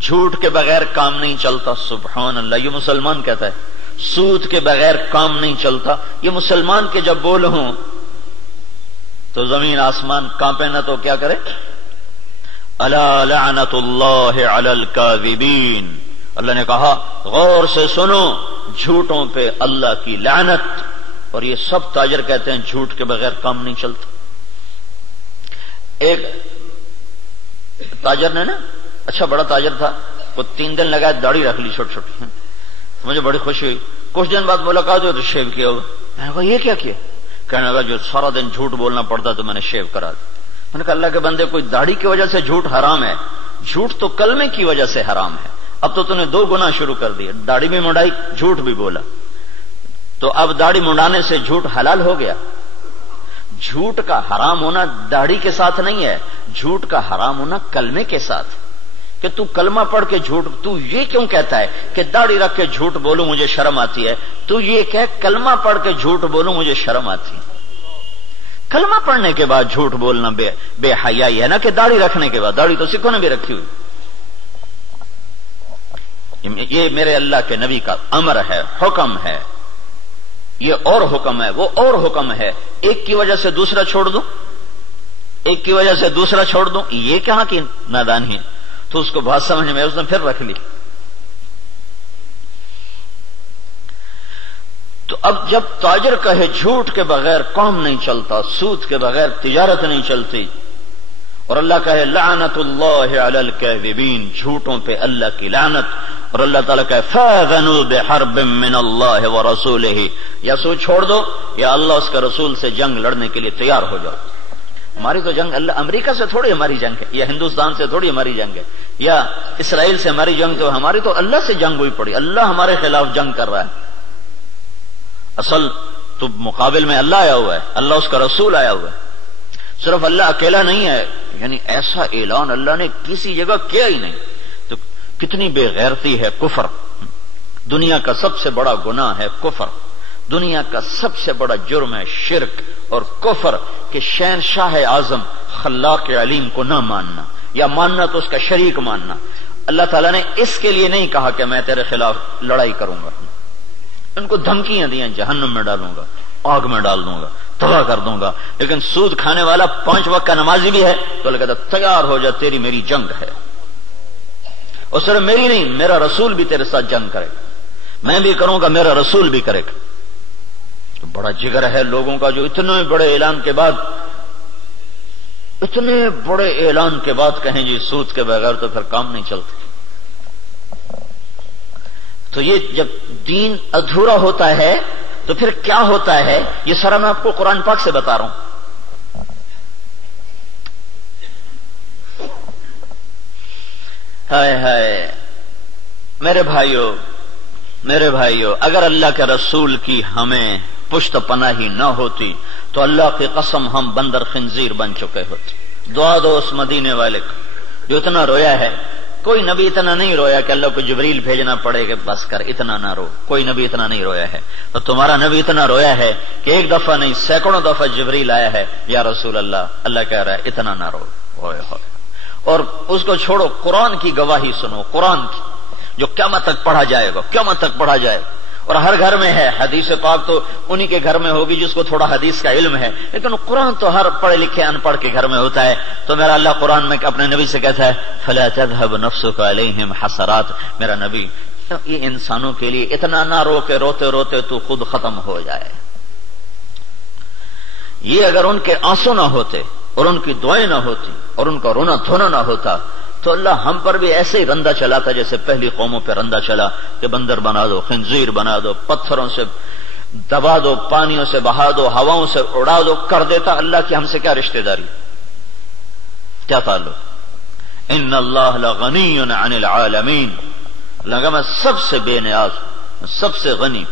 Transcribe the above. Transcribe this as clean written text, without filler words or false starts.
جھوٹ کے بغیر کام نہیں چلتا. سبحان اللہ، یہ مسلمان کہتا ہے سود کے بغیر کام نہیں چلتا. یہ مسلمان کے جب بول ہوں تو زمین آسمان کانپے نہ تو کیا کرے؟ الا لعنت اللہ علی الکاذبین. اللہ نے کہا غور سے سنو، جھوٹوں پہ اللہ کی لعنت. اور یہ سب تاجر کہتے ہیں جھوٹ کے بغیر کام نہیں چلتا. ایک تاجر نے نا، اچھا بڑا تاجر تھا، وہ 3 دن لگا داڑھی رکھ لی چھوٹی چھوٹی. مجھے بڑی خوشی ہوئی. کچھ دن بعد ملاقات ہوئی تو شیو کیا ہوا. میں نے کہا یہ کیا کیا؟ کہنے لگا جو سارا دن جھوٹ بولنا پڑتا تو میں نے شیو کرا دیا. میں نے کہا اللہ کے بندے، کوئی داڑھی کی وجہ سے جھوٹ حرام ہے؟ جھوٹ تو کلمے کی وجہ سے حرام ہے. اب تو نے 2 گناہ شروع کر دیے، داڑھی بھی منڈائی، جھوٹ بھی بولا. تو اب داڑھی منڈانے سے جھوٹ حلال ہو گیا. جھوٹ کا حرام ہونا داڑھی کے ساتھ نہیں ہے، جھوٹ کا حرام ہونا کلمے کے ساتھ. کہ تو کلمہ پڑھ کے جھوٹ، تو یہ کیوں کہتا ہے کہ داڑھی رکھ کے جھوٹ بولوں مجھے شرم آتی ہے؟ تو یہ کہ کلمہ پڑھ کے جھوٹ بولوں مجھے شرم آتی ہے. کلمہ پڑھنے کے بعد جھوٹ بولنا بے حیائی ہے نا کہ داڑھی رکھنے کے بعد. داڑھی تو سکھوں نے بھی رکھی ہوئی. یہ میرے اللہ کے نبی کا امر ہے، حکم ہے. یہ اور حکم ہے، وہ اور حکم ہے. ایک کی وجہ سے دوسرا چھوڑ دوں، ایک کی وجہ سے دوسرا چھوڑ دوں، یہ کہاں کی نادانی ہے؟ تو اس کو بات سمجھ میں اس نے پھر رکھ لی. تو اب جب تاجر کہے جھوٹ کے بغیر کام نہیں چلتا، سود کے بغیر تجارت نہیں چلتی، اور اللہ کہے لعنت اللہ علی الکاذبین، جھوٹوں پہ اللہ کی لعنت، اور اللہ تعالیٰ کہے فاذنوا بحرب من اللہ ورسولہ، یا سود چھوڑ دو یا اللہ اس کے رسول سے جنگ لڑنے کے لیے تیار ہو جاؤ. ہماری تو جنگ اللہ امریکہ سے تھوڑی ہماری جنگ ہے، یا ہندوستان سے تھوڑی ہماری جنگ ہے، یا اسرائیل سے ہماری جنگ. تو ہماری تو اللہ سے جنگ ہوئی پڑی. اللہ ہمارے خلاف جنگ کر رہا ہے. اصل تو مقابل میں اللہ آیا ہوا ہے، اللہ اس کا رسول آیا ہوا ہے. صرف اللہ اکیلا نہیں ہے، یعنی ایسا اعلان اللہ نے کسی جگہ کیا ہی نہیں. تو کتنی بے غیرتی ہے کفر. دنیا کا سب سے بڑا گناہ ہے کفر. دنیا کا سب سے بڑا جرم ہے شرک اور کفر، کہ شہنشاہ اعظم خلاق علیم کو نہ ماننا، یا ماننا تو اس کا شریک ماننا. اللہ تعالیٰ نے اس کے لیے نہیں کہا کہ میں تیرے خلاف لڑائی کروں گا. ان کو دھمکیاں دیں جہنم میں ڈالوں گا، آگ میں ڈال دوں گا، تباہ کر دوں گا. لیکن سود کھانے والا 5 وقت کا نمازی بھی ہے تو اللہ کہتا تیار ہو جا، تیری میری جنگ ہے. اور صرف میری نہیں، میرا رسول بھی تیرے ساتھ جنگ کرے گا. میں بھی کروں گا، میرا رسول بھی کرے گا. تو بڑا جگر ہے لوگوں کا جو اتنے بڑے اعلان کے بعد، اتنے بڑے اعلان کے بعد کہیں جی سود کے بغیر تو پھر کام نہیں چلتا. تو یہ جب دین ادھورا ہوتا ہے تو پھر کیا ہوتا ہے، یہ سارا میں آپ کو قرآن پاک سے بتا رہا ہوں. ہائے ہائے میرے بھائیو، اگر اللہ کے رسول کی ہمیں پشت پناہی نہ ہوتی تو اللہ کی قسم ہم بندر خنزیر بن چکے ہوتے. دعا دو اس مدینے والے کو جو اتنا رویا ہے. کوئی نبی اتنا نہیں رویا کہ اللہ کو جبریل بھیجنا پڑے کہ بس کر اتنا نہ رو. کوئی نبی اتنا نہیں رویا ہے. تو تمہارا نبی اتنا رویا ہے کہ ایک دفعہ نہیں سینکڑوں دفعہ جبریل آیا ہے، یا رسول اللہ، اللہ کہہ رہا ہے اتنا نہ رو. اور اس کو چھوڑو، قرآن کی گواہی سنو، قرآن کی جو قیامت تک پڑھا جائے گا، قیامت تک پڑھا جائے گا. اور ہر گھر میں ہے. حدیث پاک تو انہی کے گھر میں ہوگی جس کو تھوڑا حدیث کا علم ہے، لیکن قرآن تو ہر پڑھے لکھے ان پڑھ کے گھر میں ہوتا ہے. تو میرا اللہ قرآن میں اپنے نبی سے کہتا ہے فلا تذهب نفسك عليهم حسرات. میرا نبی، یہ انسانوں کے لیے اتنا نہ رو کہ روتے روتے تو خود ختم ہو جائے. یہ اگر ان کے آنسو نہ ہوتے اور ان کی دعائیں نہ ہوتی اور ان کا رونا دھونا نہ ہوتا تو اللہ ہم پر بھی ایسے ہی رندہ چلاتا جیسے پہلی قوموں پہ رندہ چلا کہ بندر بنا دو، خنزیر بنا دو، پتھروں سے دبا دو، پانیوں سے بہا دو، ہواؤں سے اڑا دو، کر دیتا. اللہ کی ہم سے کیا رشتہ داری، کیا تعلق؟ ان اللہ لغنی عن العالمین. اللہ کا میں سب سے بے نیاز، سب سے غنی